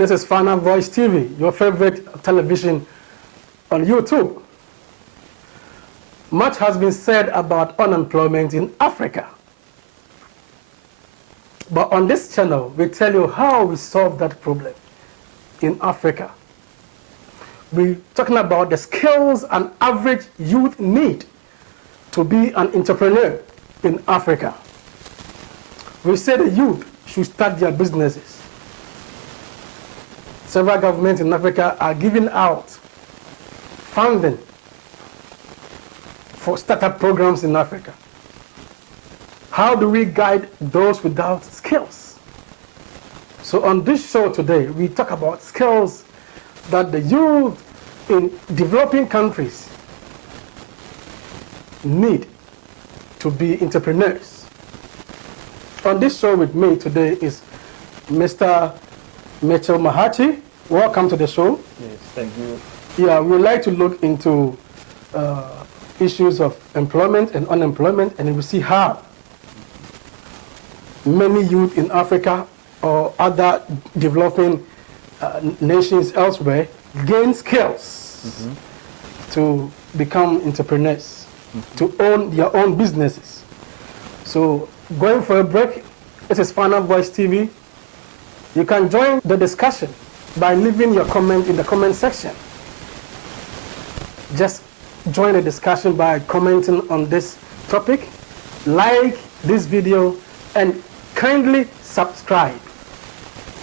This is Final Voice TV, your favorite television on YouTube. Much has been said about unemployment in Africa. But on this channel, we tell you how we solve that problem in Africa. We're talking about the skills an average youth need to be an entrepreneur in Africa. We say the youth should start their businesses. Several governments in Africa are giving out funding for startup programs in Africa. How do we guide those without skills? So on this show today, we talk about skills that the youth in developing countries need to be entrepreneurs. On this show with me today is Mr. Mitchell Mahachi. Welcome to the show. Yes, thank you. Yeah, we'd like to look into issues of employment and unemployment, and we see how many youth in Africa or other developing nations elsewhere gain skills to become entrepreneurs, to own their own businesses. So going for a break, this is Final Voice TV. You can join the discussion by leaving your comment in the comment section. Just join the discussion by commenting on this topic, like this video, and kindly subscribe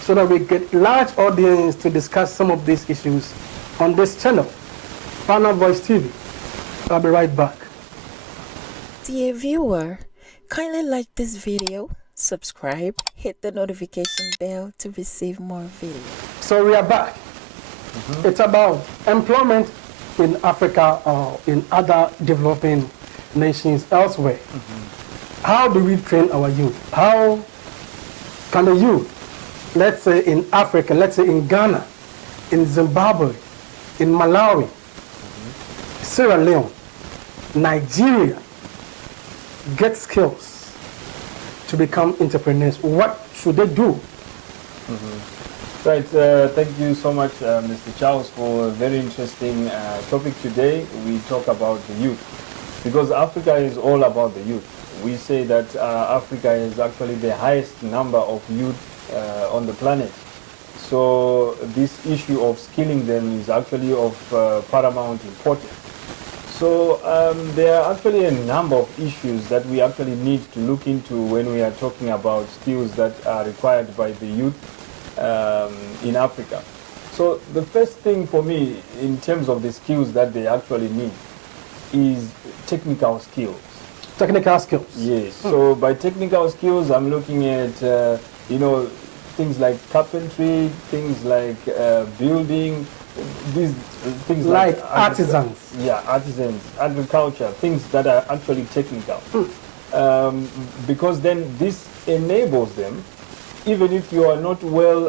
so that we get large audience to discuss some of these issues on this channel, Final Voice TV. I'll be right back. Dear viewer, kindly like this video, subscribe, hit the notification bell to receive more videos. So we are back. It's about employment in Africa or in other developing nations elsewhere. How do we train our youth? How can the youth, let's say in Africa, let's say in Ghana, in Zimbabwe, in Malawi, Sierra Leone, Nigeria, get skills to become entrepreneurs? What should they do? Right, thank you so much, Mr. Charles, for a very interesting topic today. We talk about the youth, because Africa is all about the youth. We say that Africa is actually the highest number of youth on the planet. So this issue of skilling them is actually of paramount importance. So there are actually a number of issues that we actually need to look into when we are talking about skills that are required by the youth in Africa. So the first thing for me in terms of the skills that they actually need is technical skills. Technical skills? Yes. So by technical skills, I'm looking at, things like carpentry, things like building, these things like artisans. Yeah, artisans, agriculture, things that are actually technical. Because then this enables them, even if you are not well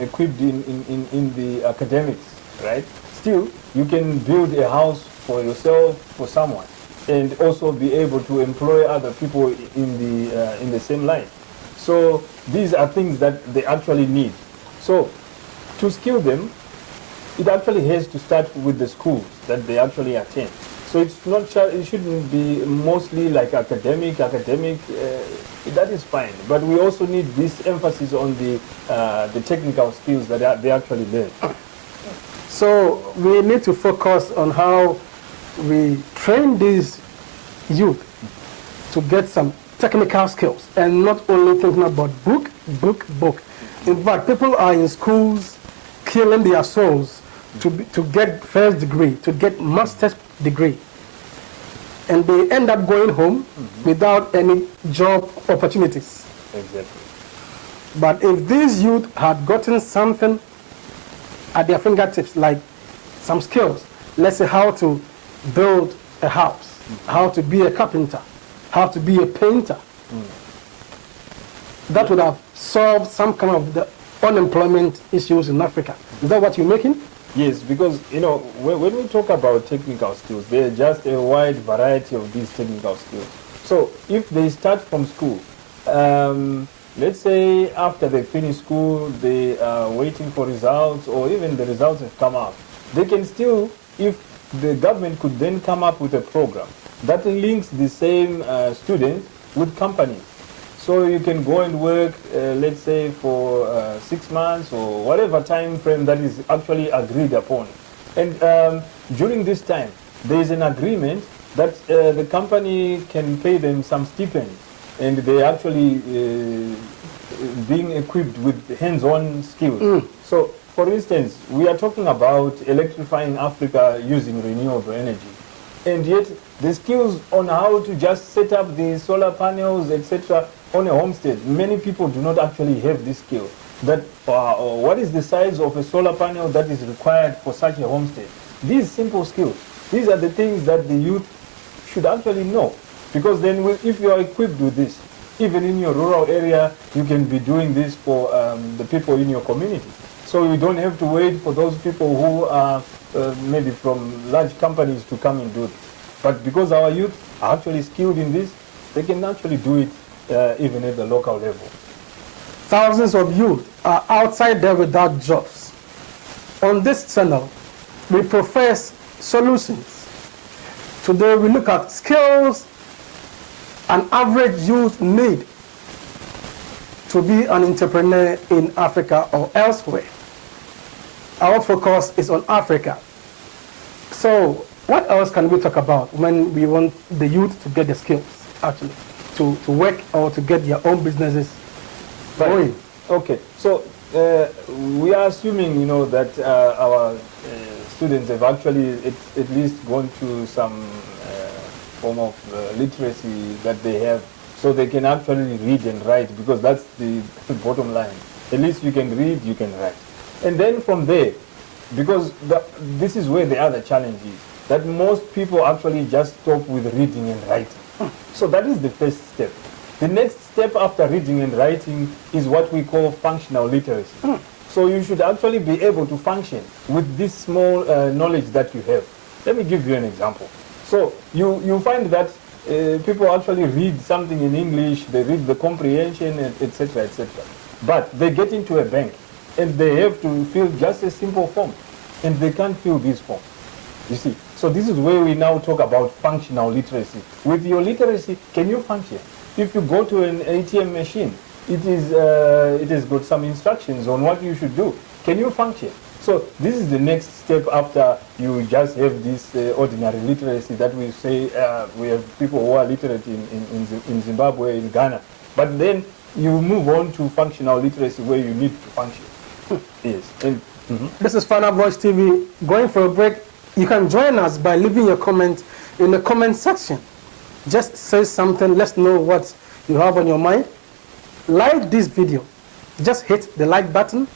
equipped in the academics, right? Still, you can build a house for yourself, for someone, and also be able to employ other people in the same line. So these are things that they actually need. So to skill them, it actually has to start with the schools that they actually attend. So it's not, it shouldn't be mostly like academic, that is fine. But we also need this emphasis on the technical skills that they actually learn. So we need to focus on how we train these youth to get some technical skills and not only thinking about book. In fact, people are in schools killing their souls to get first degree, to get master's degree. And they end up going home without any job opportunities. Exactly. But if these youth had gotten something at their fingertips, like some skills, let's say how to build a house, how to be a carpenter, how to be a painter, that would have solved some kind of the unemployment issues in Africa. Is that what you're making? Yes, because, when we talk about technical skills, there are just a wide variety of these technical skills. So if they start from school, let's say after they finish school, they are waiting for results, or even the results have come out. They can still, if the government could then come up with a program that links the same student with companies. So you can go and work, let's say, for 6 months or whatever time frame that is actually agreed upon. And during this time, there is an agreement that the company can pay them some stipend, and they actually being equipped with hands-on skills. So, for instance, we are talking about electrifying Africa using renewable energy, and yet the skills on how to just set up the solar panels, etc., on a homestead, many people do not actually have this skill. That what is the size of a solar panel that is required for such a homestead? These simple skills, these are the things that the youth should actually know, because then if you are equipped with this, even in your rural area, you can be doing this for the people in your community. So you don't have to wait for those people who are maybe from large companies to come and do this. But because our youth are actually skilled in this, they can actually do it even at the local level. Thousands of youth are outside there without jobs. On this channel, we profess solutions. Today we look at skills an average youth need to be an entrepreneur in Africa or elsewhere. Our focus is on Africa. So what else can we talk about when we want the youth to get the skills, actually, to work or to get their own businesses going? Okay, so we are assuming, you know, that our students have actually at least gone to some form of literacy that they have, so they can actually read and write, because that's the bottom line. At least you can read, you can write. And then from there, because this is where the other challenge is, that most people actually just stop with reading and writing. So that is the first step. The next step after reading and writing is what we call functional literacy. So you should actually be able to function with this small knowledge that you have. Let me give you an example. So you find that people actually read something in English, they read the comprehension, etc., etc. But they get into a bank and they have to fill just a simple form, and they can't fill this form. You see, so this is where we now talk about functional literacy. With your literacy, can you function? If you go to an ATM machine, it has got some instructions on what you should do. Can you function? So this is the next step after you just have this ordinary literacy that we say we have people who are literate in Zimbabwe, in Ghana. But then you move on to functional literacy where you need to function. Yes. And, This is Final Voice TV. Going for a break. You can join us by leaving your comment in the comment section. Just say something. Let's know what you have on your mind. Like this video. Just hit the like button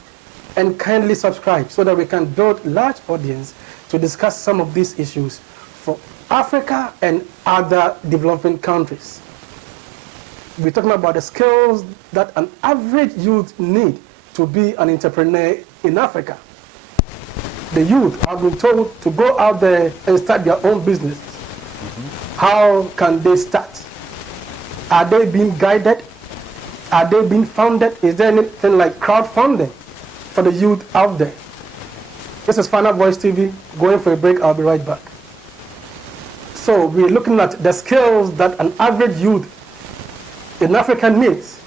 and kindly subscribe so that we can build a large audience to discuss some of these issues for Africa and other developing countries. We're talking about the skills that an average youth need to be an entrepreneur in Africa. The youth have been told to go out there and start their own business. How can they start? Are they being guided? Are they being funded? Is there anything like crowdfunding for the youth out there? This is Final Voice TV. Going for a break. I'll be right back. So we're looking at the skills that an average youth in Africa needs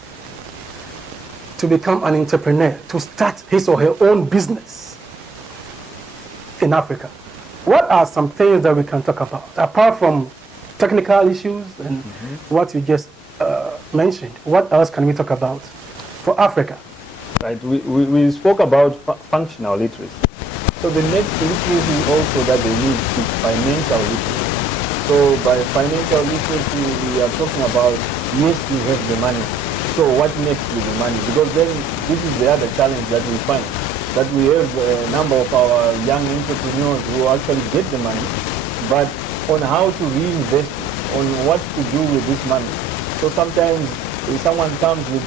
to become an entrepreneur, to start his or her own business in Africa. What are some things that we can talk about, apart from technical issues and what you just mentioned? What else can we talk about for Africa? right, we spoke about functional literacy. So the next literacy also that they need is financial literacy. So by financial literacy, we are talking about, yes, you have the money. So what next with the money? Because then this is the other challenge that we find, that we have a number of our young entrepreneurs who actually get the money, but on how to reinvest, on what to do with this money. So sometimes if someone comes with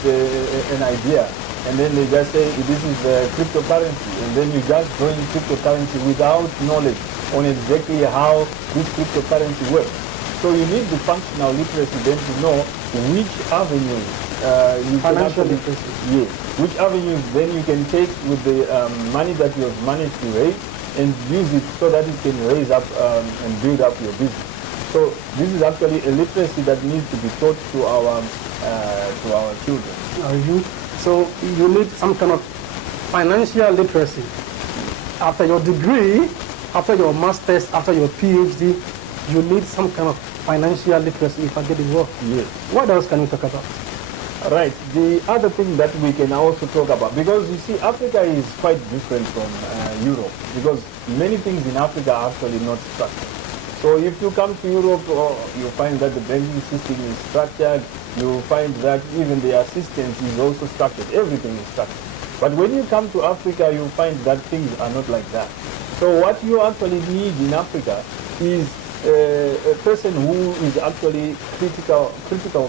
an idea, and then they just say, this is cryptocurrency, and then you just join cryptocurrency without knowledge on exactly how this cryptocurrency works. So you need the functional literacy then to know which avenues you can Financial actually, literacy. yes, which avenues then you can take with the money that you have managed to raise and use it so that it can raise up and build up your business. So this is actually a literacy that needs to be taught to our children. So you need some kind of financial literacy. After your degree, after your master's, after your PhD, you need some kind of financial literacy, if I get it well. Yes. What else can we talk about? Right. The other thing that we can also talk about, because you see, Africa is quite different from Europe, because many things in Africa are actually not structured. So if you come to Europe, you find that the banking system is structured, you find that even the assistance is also structured, everything is structured. But when you come to Africa, you find that things are not like that. So what you actually need in Africa is a person who is actually critical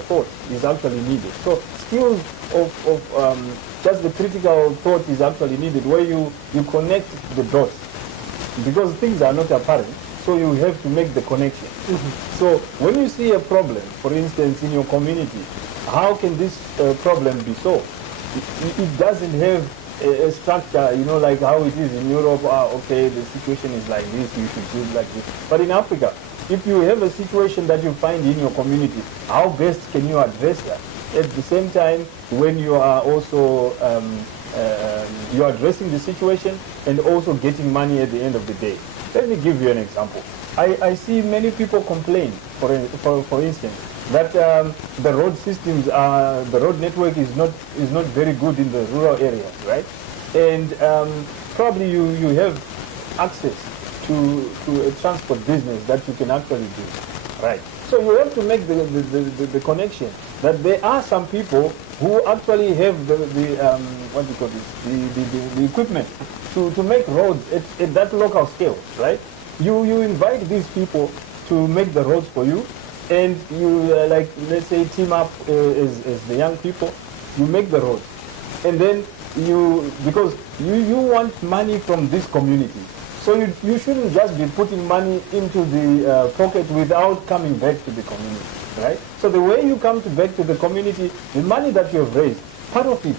thought is actually needed. So skills of just the critical thought is actually needed, where you connect the dots, because things are not apparent. So you have to make the connection. Mm-hmm. So when you see a problem, for instance, in your community, how can this problem be solved? It doesn't have a structure, like how it is in Europe. Okay, the situation is like this, you should do it like this. But in Africa, if you have a situation that you find in your community, how best can you address that? At the same time, when you are also you're addressing the situation and also getting money at the end of the day. Let me give you an example. I see many people complain, for instance, that the road systems, the road network is not very good in the rural areas, right? And probably you have access to a transport business that you can actually do, right? So you have to make the connection that there are some people who actually have the equipment to make roads at that local scale, right? You invite these people to make the roads for you, and you like, let's say, team up as the young people, you make the roads, and then because you want money from this community, so you shouldn't just be putting money into the pocket without coming back to the community, right? So the way you come back to the community, the money that you have raised, part of it,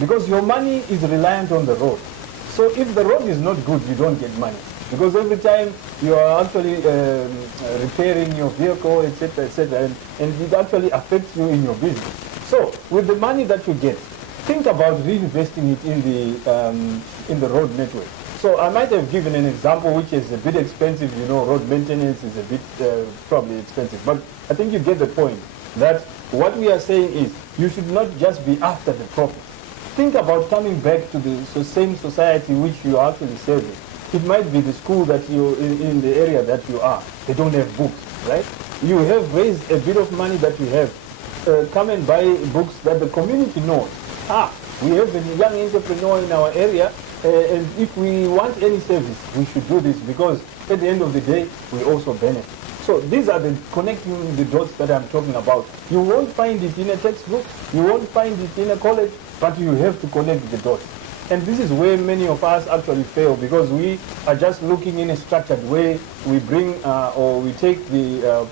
because your money is reliant on the road. So if the road is not good, you don't get money. Because every time you are actually repairing your vehicle, etc., and it actually affects you in your business. So with the money that you get, think about reinvesting it in the road network. So I might have given an example which is a bit expensive. Road maintenance is a bit probably expensive, but I think you get the point. That what we are saying is you should not just be after the profit. Think about coming back to the same society which you are actually serving. It might be the school that you in the area that you are. They don't have books, right? You have raised a bit of money that you have. Come and buy books that the community knows. We have a young entrepreneur in our area, and if we want any service, we should do this, because at the end of the day, we also benefit. So these are the connecting the dots that I'm talking about. You won't find it in a textbook, you won't find it in a college, but you have to connect the dots. And this is where many of us actually fail, because we are just looking in a structured way. We bring or we take the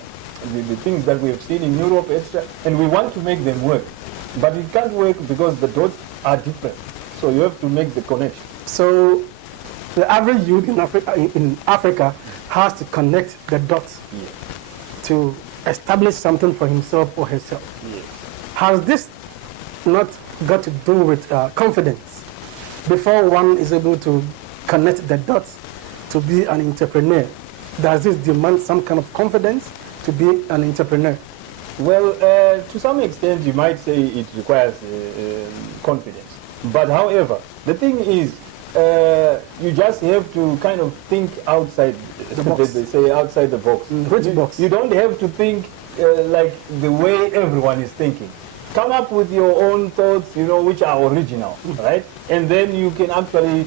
things that we have seen in Europe, etc., and we want to make them work. But it can't work because the dots are different. So you have to make the connection. So the average youth in Africa has to connect the dots to establish something for himself or herself. Has this not got to do with confidence? Before one is able to connect the dots to be an entrepreneur, does this demand some kind of confidence to be an entrepreneur? Well, to some extent, you might say it requires confidence. But however, the thing is, you just have to kind of think outside the box. They say outside the box. Which box? You don't have to think like the way everyone is thinking. Come up with your own thoughts, which are original, right? And then you can actually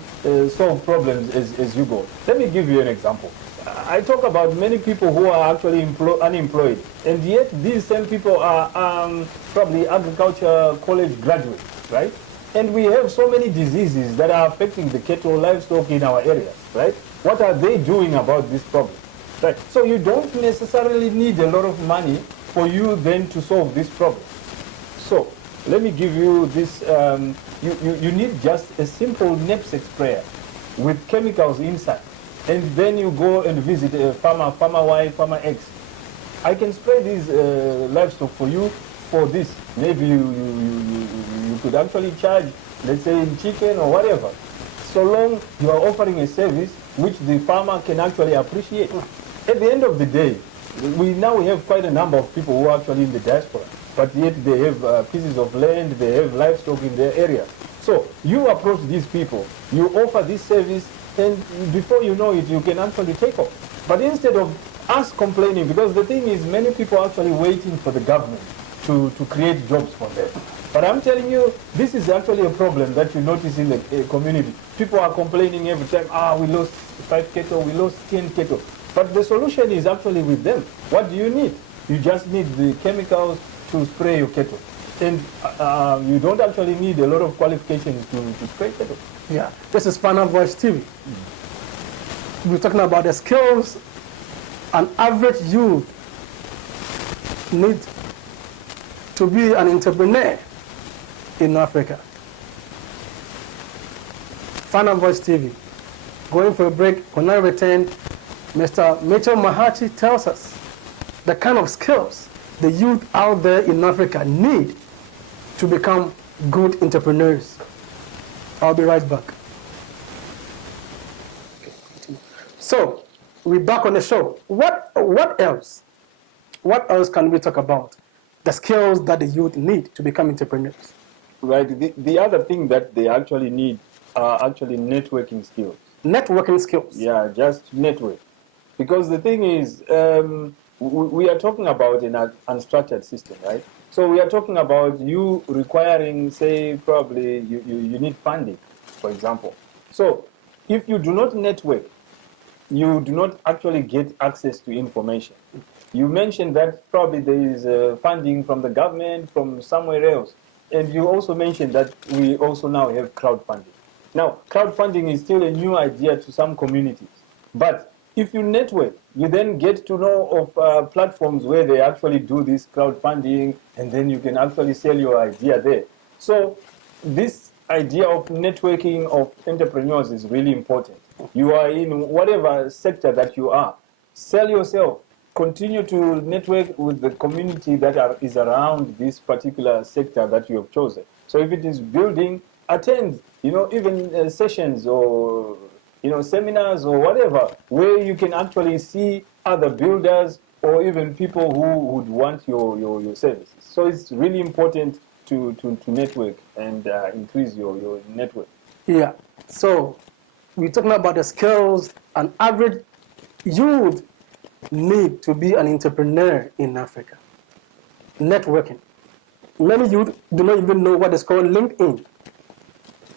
solve problems as you go. Let me give you an example. I talk about many people who are actually unemployed, and yet these same people are probably agriculture college graduates, right? And we have so many diseases that are affecting the cattle, livestock in our areas, right? What are they doing about this problem? Right? So you don't necessarily need a lot of money for you then to solve this problem. So Let me give you this. You need just a simple knapsack sprayer with chemicals inside. And then you go and visit a farmer Y, farmer X. I can spray these livestock for you for this. Maybe you could actually charge, let's say in chicken or whatever. So long you are offering a service which the farmer can actually appreciate. At the end of the day, we have quite a number of people who are actually in the diaspora, but yet they have pieces of land, they have livestock in their area. So you approach these people, you offer this service, and before you know it, you can actually take off. But instead of us complaining, because the thing is, many people are actually waiting for the government to create jobs for them. But I'm telling you, this is actually a problem that you notice in the community. People are complaining every time, we lost 5 cattle, we lost 10 cattle. But the solution is actually with them. What do you need? You just need the chemicals to spray your cattle. And you don't actually need a lot of qualifications to spray cattle. Yeah, this is Final Voice TV. We're talking about the skills an average youth needs to be an entrepreneur in Africa. Final Voice TV. Going for a break. When I return, Mr. Mitchell Mahachi tells us the kind of skills the youth out there in Africa need to become good entrepreneurs. I'll be right back. So, we're back on the show. What else? What else can we talk about? The skills that the youth need to become entrepreneurs. Right. The other thing that they actually need are actually networking skills. Networking skills? Yeah, just network. Because the thing is, we are talking about an unstructured system, right? So we are talking about you requiring, say, probably you need funding, for example. So if you do not network, you do not actually get access to information. You mentioned that probably there is funding from the government, from somewhere else. And you also mentioned that we also now have crowdfunding. Now, crowdfunding is still a new idea to some communities. But if you network, you then get to know of platforms where they actually do this crowdfunding, and then you can actually sell your idea there. So this idea of networking of entrepreneurs is really important. You are in whatever sector that you are. Sell yourself. Continue to network with the community that is around this particular sector that you have chosen. So if it is building, attend, even sessions or seminars or whatever, where you can actually see other builders or even people who would want your services. So it's really important to network and increase your network. Yeah. So we're talking about the skills an average youth need to be an entrepreneur in Africa. Networking. Many youth do not even know what is called LinkedIn.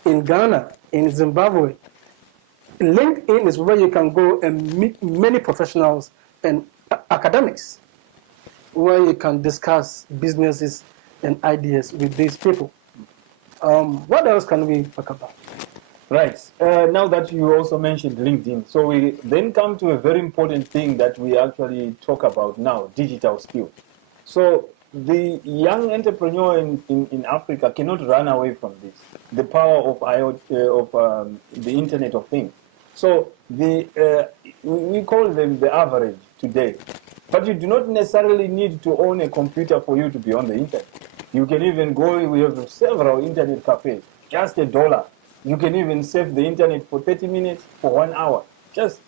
In Ghana, in Zimbabwe, LinkedIn is where you can go and meet many professionals and academics, where you can discuss businesses and ideas with these people. What else can we talk about? Right. Now that you also mentioned LinkedIn, so we then come to a very important thing that we actually talk about now, digital skills. So the young entrepreneur in Africa cannot run away from this, the power of the Internet of Things. So we call them the average today. But you do not necessarily need to own a computer for you to be on the internet. You can even go, we have several internet cafes, just $1. You can even surf the internet for 30 minutes, for 1 hour. Just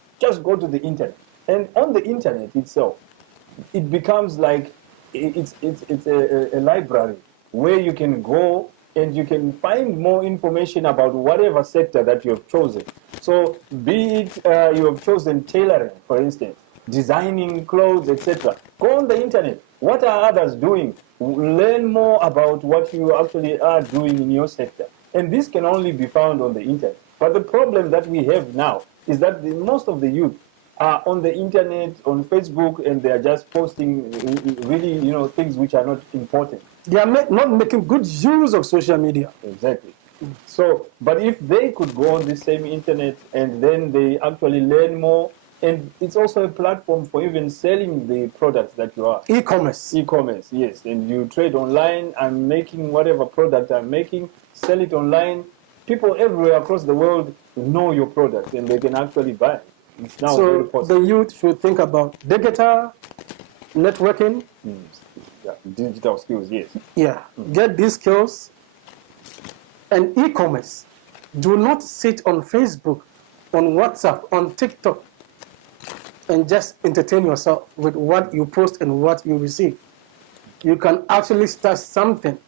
go to the internet. And on the internet itself, it becomes like it's a library where you can go and you can find more information about whatever sector that you have chosen. So be it you have chosen tailoring, for instance, designing clothes, etc. Go on the internet. What are others doing? Learn more about what you actually are doing in your sector. And this can only be found on the internet. But the problem that we have now is that most of the youth are on the internet, on Facebook, and they are just posting really, things which are not important. They are not making good use of social media. Exactly. So, but if they could go on the same internet and then they actually learn more And it's also a platform for even selling the products that you are. E-commerce. E-commerce, yes. And you trade online. I'm making whatever product I'm making, sell it online. People everywhere across the world know your product and they can actually buy it. It's now very So possible. the youth should think about digital networking. Yeah, digital skills, yes. Yeah, get these skills. And e-commerce. Do not sit on Facebook, on WhatsApp, on TikTok, and just entertain yourself with what you post and what you receive. You can actually start something.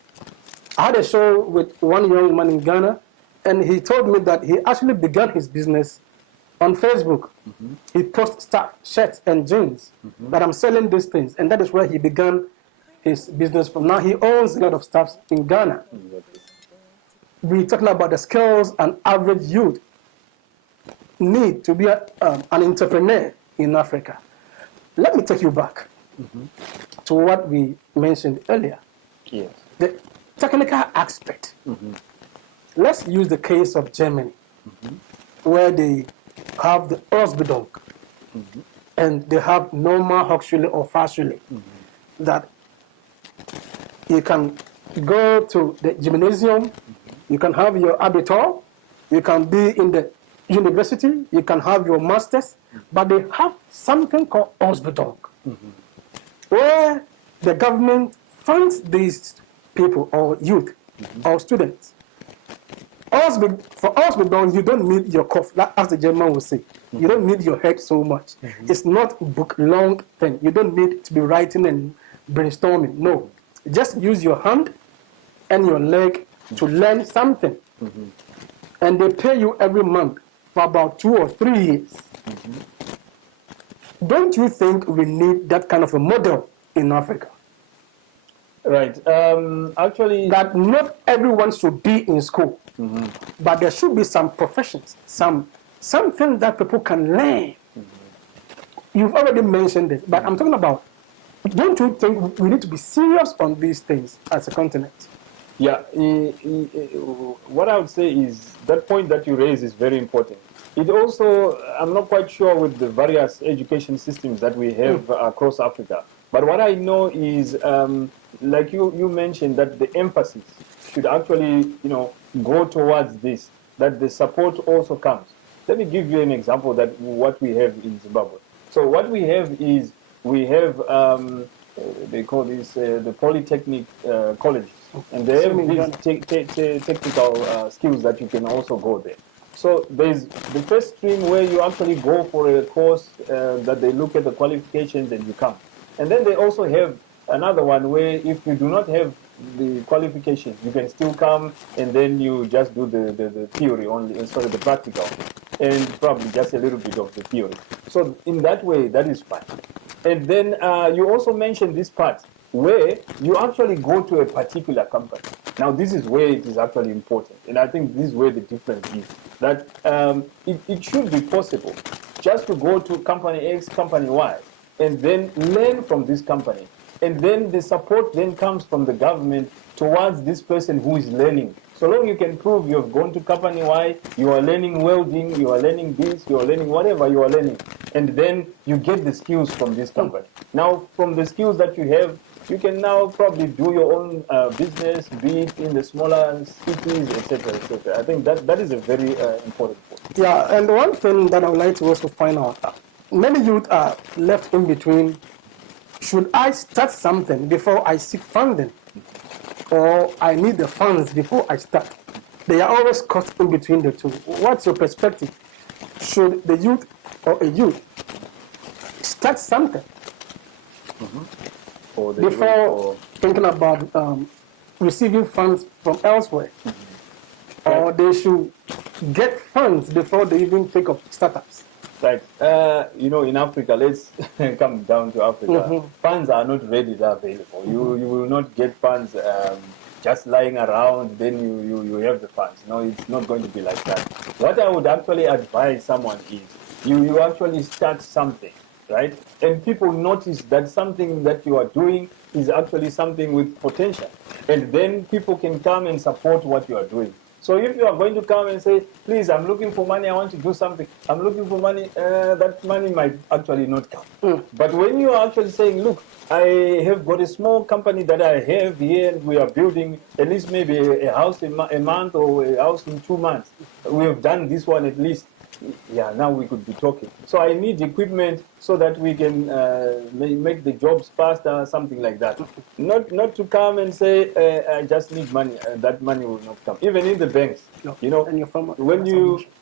I had a show with one young man in Ghana, and he told me that he actually began his business on Facebook. He posts stuff, shirts and jeans, that I'm selling these things, and that is where he began his business from. Now he owns a lot of stuff in Ghana. We're talking about the skills an average youth need to be an entrepreneur in Africa. Let me take you back to what we mentioned earlier. Yes. The technical aspect. Let's use the case of Germany, where they have the Ausbildung, and they have normal Hochschule or Fachschule, that you can go to the gymnasium, you can have your Abitur, you can be in the university, you can have your masters, but they have something called Ausbildung, where the government funds these people or youth or students. For Ausbildung, you don't need your cough, as the German will say. You don't need your head so much. It's not book long thing. You don't need to be writing and brainstorming. No, just use your hand and your leg to learn something. And they pay you every month for about 2 or 3 years. Don't you think we need that kind of a model in Africa? Right. Actually, That not everyone should be in school, but there should be some professions, something that people can learn. You've already mentioned it, but I'm talking about, don't you think we need to be serious on these things as a continent? yeah, what I would say is that point that you raise is very important. It also, I'm not quite sure with the various education systems that we have across Africa, but what I know is, like you mentioned, that the emphasis should actually, go towards this, that the support also comes. Let me give you an example that what we have in Zimbabwe. So what we have is, we have, they call this the polytechnic colleges, and they have these technical skills that you can also go there. So there's the first stream where you actually go for a course that they look at the qualifications and you come. And then they also have another one where if you do not have the qualifications, you can still come and then you just do the theory only instead of the practical, and probably just a little bit of the theory. So in that way, that is fine. And then you also mentioned this part where you actually go to a particular company. Now this is where it is actually important, and I think this is where the difference is, that it should be possible just to go to company X, company Y, and then learn from this company. And then the support then comes from the government towards this person who is learning. So long you can prove you have gone to company Y, you are learning welding, you are learning this, you are learning whatever you are learning. And then you get the skills from this company. Now, from the skills that you have, you can now probably do your own business, be it in the smaller cities, etc., etc. I think that is a very important point. Yeah, and one thing that I would like to also find out, many youth are left in between. Should I start something before I seek funding? Or I need the funds before I start? They are always caught in between the two. What's your perspective? Should the youth or a youth start something before thinking about receiving funds from elsewhere? Or they should get funds before they even think of startups? Right. In Africa, let's come down to Africa. Funds are not readily available. You will not get funds just lying around, then you have the funds. No, it's not going to be like that. What I would actually advise someone is, you actually start something, right? And people notice that something that you are doing is actually something with potential. And then people can come and support what you are doing. So if you are going to come and say, please, I'm looking for money, I want to do something, I'm looking for money, that money might actually not come. But when you are actually saying, look, I have got a small company that I have here, and we are building at least maybe a house a month or a house in 2 months. We have done this one at least. Yeah, now we could be talking. So I need equipment so that we can make the jobs faster, something like that. Not to come and say, I just need money. That money will not come. Even in the banks, No. you know,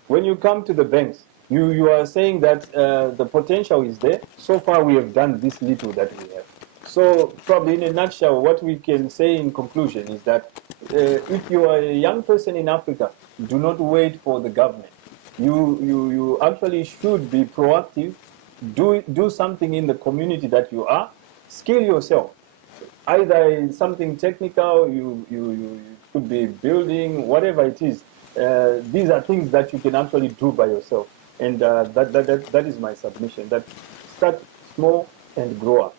when you come to the banks, you are saying that the potential is there. So far, we have done this little that we have. So probably in a nutshell, what we can say in conclusion is that if you are a young person in Africa, do not wait for the government. You actually should be proactive, do something in the community that you are, skill yourself. Either in something technical, you could be building, whatever it is. These are things that you can actually do by yourself. And that is my submission, that start small and grow up.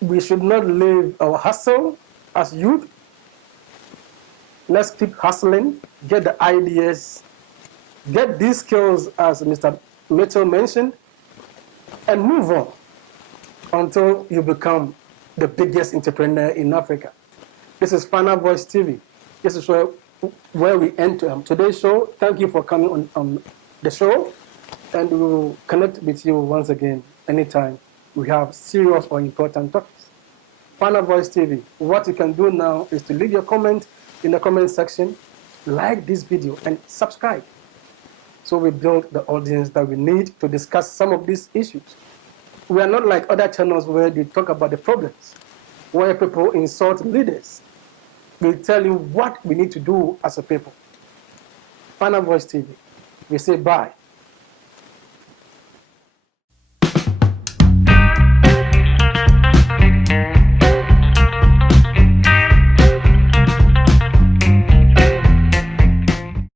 We should not leave our hustle as youth. Let's keep hustling, get the ideas, get these skills, as Mr. Mitchell mentioned, and move on until you become the biggest entrepreneur in Africa. This is Final Voice TV. This is where we end today's show. Thank you for coming on the show, and we will connect with you once again anytime we have serious or important topics. Final Voice TV, what you can do now is to leave your comment in the comment section, like this video, and subscribe. So we build the audience that we need to discuss some of these issues. We are not like other channels where they talk about the problems, where people insult leaders. We tell you what we need to do as a people. Final Voice TV, we say bye.